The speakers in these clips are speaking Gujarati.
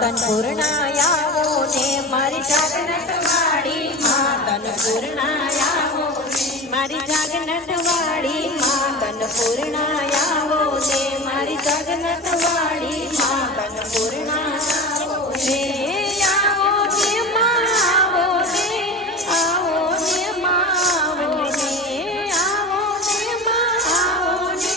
તન પૂર્ણાયાવો ને મારી જાગનટ વાળી માં તન પૂર્ણાયાવો મારી જાગનટ વાળી માં તન પૂર્ણાયાવો ને મારી જાગનટ વાળી માં તન પૂર્ણાયાવો ને આવો ને માં આવો ને આવો ને માં આવો ને આવો ને માં આવો ને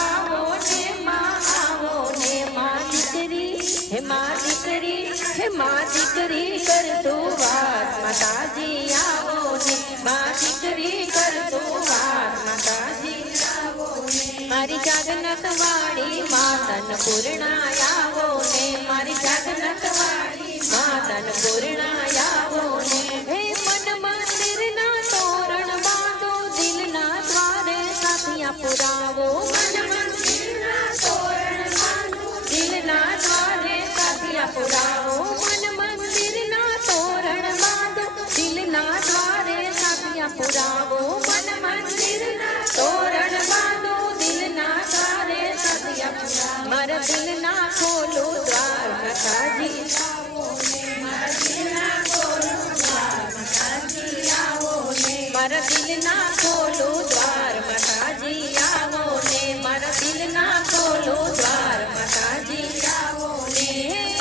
આવો ને માં આવો ને માં દીકરી હે માં દીકરી હે માં દીકરી કર તું વાત માતાજી આવો ને માં દીકરી કર તું વાત માતાજી આવો ને મારી જાગનટ વાળી માતન પૂર્ણાયાવો ને મારી જાગનટ વાળી માતન પૂર્ણાયાવો ને હે મન મંદિરના તોરણ બાંધો દિલના દ્વારે સાથિયા પુરાવો મન મંદિરના તોરણ બાંધો દિલના દ્વારે સાથિયા પુરાવો મન મંદિરના તોરણ બાંધો દિલના દ્વારે સાથિયા પુરાવો મન મંદિરના તોરણ બાંધો દિલના દ્વારે સાથિયા પુરાવો મારા દિલના ખોલો દ્વાર માતાજી આવો ને મારા દિલના ખોલો દ્વાર માતાજી આવો ને મારા દિલના ખોલો દ્વાર માતાજી આવો ને મારા દિલના ખોલો દ્વાર માતાજી આવો ને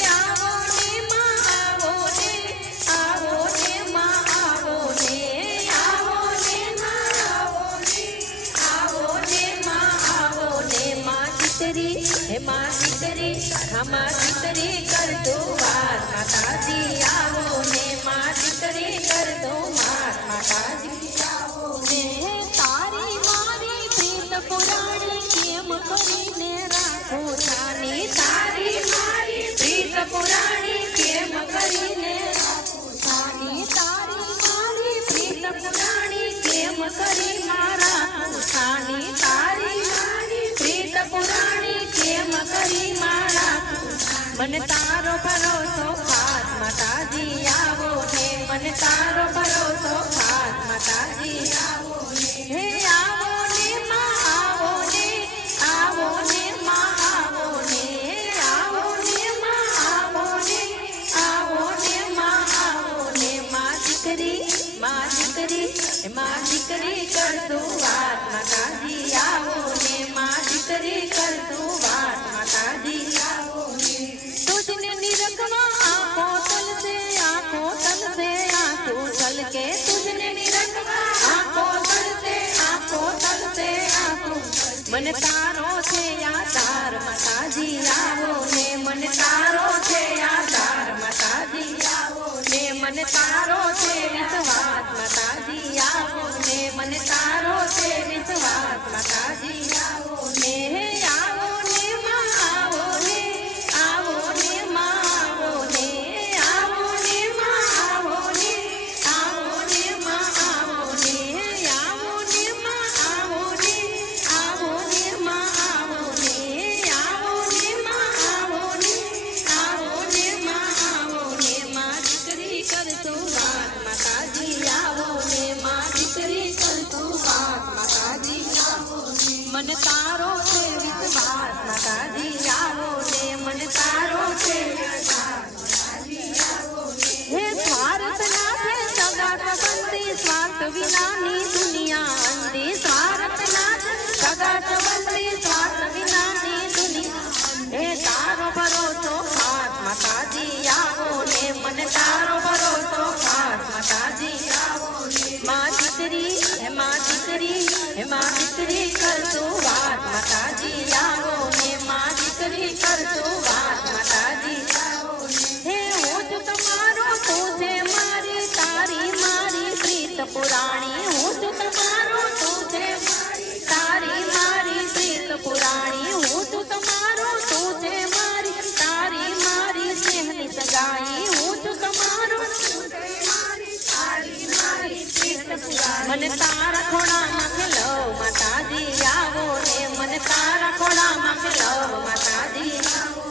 આવો ને માં આવો ને આવો ને માં આવો ને આવો ને માં આવો ને આવો ને માં આવો ને માં દીકરી હે માં દીકરી હા માં દીકરી કર દો વાત માતાજી આવો ને માં દીકરી કર દો વાત માતાજી આવો ને તારી મારી પ્રીત પુરાણી કેમ કરીને રાખો છાની તારી મારી પ્રીત પુરાણી કેમ કરીને રાખો છાની તારી મારી પ્રીત પુરાણી કેમ કરી મારા છાની તારી મારી પ્રીત પુરાણી કેમ કરી મારા મને તારો ભરોસો ખાસ માતાજી આવો ને મને તારો ભરોસો ખાસ માતાજી આવો ને હે આવો ને માં આવો ને આવો ને માં આવો ને આવો ને માં આવો ને આવો ને માં આવો ને માં દીકરી માં દીકરી કર તું વાત માતાજી આવો ને માં દીકરી કર તું વાત માતાજી આવો ને तुझने निरखवा आंखों तल से आंखों छलके तुझने निरखवा आंखों तल से आंखों मन तारो छे यादार माताजी आवो ने मन तारो छे यादार माताजी आवो ने मन तारो छे विश्वास माताजी आवो ने मन तारो छे विश्वास माताजी आवो ने आवो ने मां आवो ने आवो ने मां आवो ने आवो ने मां आवो ने आवो ने मां आवो ने आवो ने मां आवो ने आवो ने मां आवो ने आवो ने मां आवो ने आवो ने मां आवो ने मां દીકરી કર તું વાત માતાજી આવો ને માં દીકરી કર તું વાત માતાજી આવો ને मन तारो छे विश्वास माताजी आवो ने मन तारो छे विश्वास माताजी आवो ने हे स्वार्थ ना थे सगा संबंधी स्वार्थ विनानी दुनिया अंधी स्वार्थ ना थे सगा संबंधी स्वार्थ विनानी दुनिया हे तारो भरोसो खास माताजी आवो ने मन तारो भरोसो खास माताजी आवो ने मां दीकरी हे मां दीकरी हे मां दीकरी कर तू વાત માતાજી આવો ને માं દીકરી કર તું વાત માતાજી આવો ને હે હું તો તમારો તું છે મારી તારી મારી પ્રીત પુરાણી હું તો તમારો તું છે તારી મારી પ્રીત પુરાણી હું તો તમારો તું છે મારી તારી મારી સ્નેહની સગાઈ હું તો તમારો તું છે મારી તારી મારી પ્રીત પુરાણી મને તારા ખોળામાં ખેલો માતાજી आवो ने मन तारा खोड़ा में खेलो माताजी आवो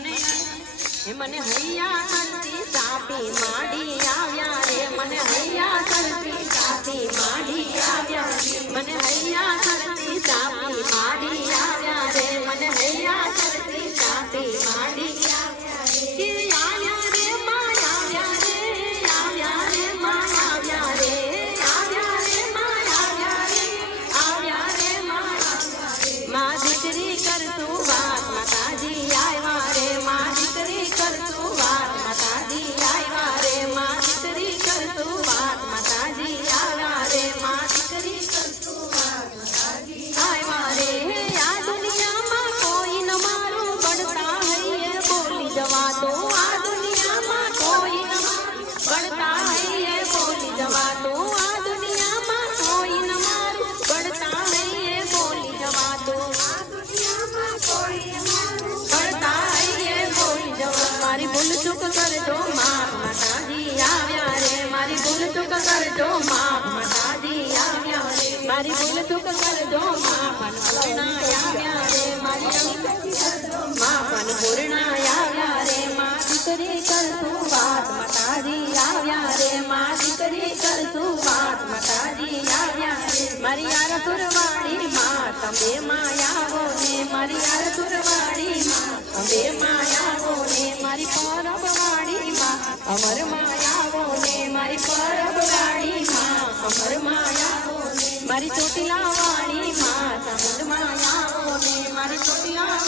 મને હૈયા કરતી સાપી માડી આવ્યા રે મને હૈયા કરતી સાપી માડી આવ્યા મને હૈયા કરતી સાપી માડી આવ્યા રે મને હૈયા કરતી સાપી માડી આવ્યા રે માયા આવ્યા રે માયા આવ્યા રે માયા આવ્યા રે માં દીકરી કરતું વાત માતાજી આવ્યા રે માં દીકરી કરતું વાત માતાજી આવ્યા રે માં દીકરી કરતું વાત માતાજી આવ્યા રે માં દીકરી કરતું વાત માતાજી આવ્યા રે આ દુનિયામાં કોઈ ન મારું બળતા હૈયે બોલી જવા દો આ દુનિયામાં કોઈ ન બળતા હૈયે બોલી જવા દો આ દુનિયામાં કોઈ ન મારું બળતા હૈયે બોલી જવા દો મારી ભૂલ ચૂક કરજો માફ માતાજી આવ્યા રે મારી ભૂલ ચૂક કરજો માફ માતાજી આવ્યા રે મારી ભૂલ ચૂક કરજો માફ પૂર્ણા આવ્યા રે મારી માફ પૂર્ણા આવ્યા રે માં દીકરી કરતું વાત માતાજી આવ્યા રે માં દીકરી કરતું વાત માતાજી આવ્યા રે મારી આરસુરવાડી માં તમે માયાવો ને મારી આરસુરવાડી માં અમે માયાવો ને મારી પરબવાડી માં અમર માયાવો ને મારી પરબવાડી માં અમર માયાવો ને મારી ચોટીલા વાડી માં સમુદ્ર માયાવો ને મારી ચોટીલા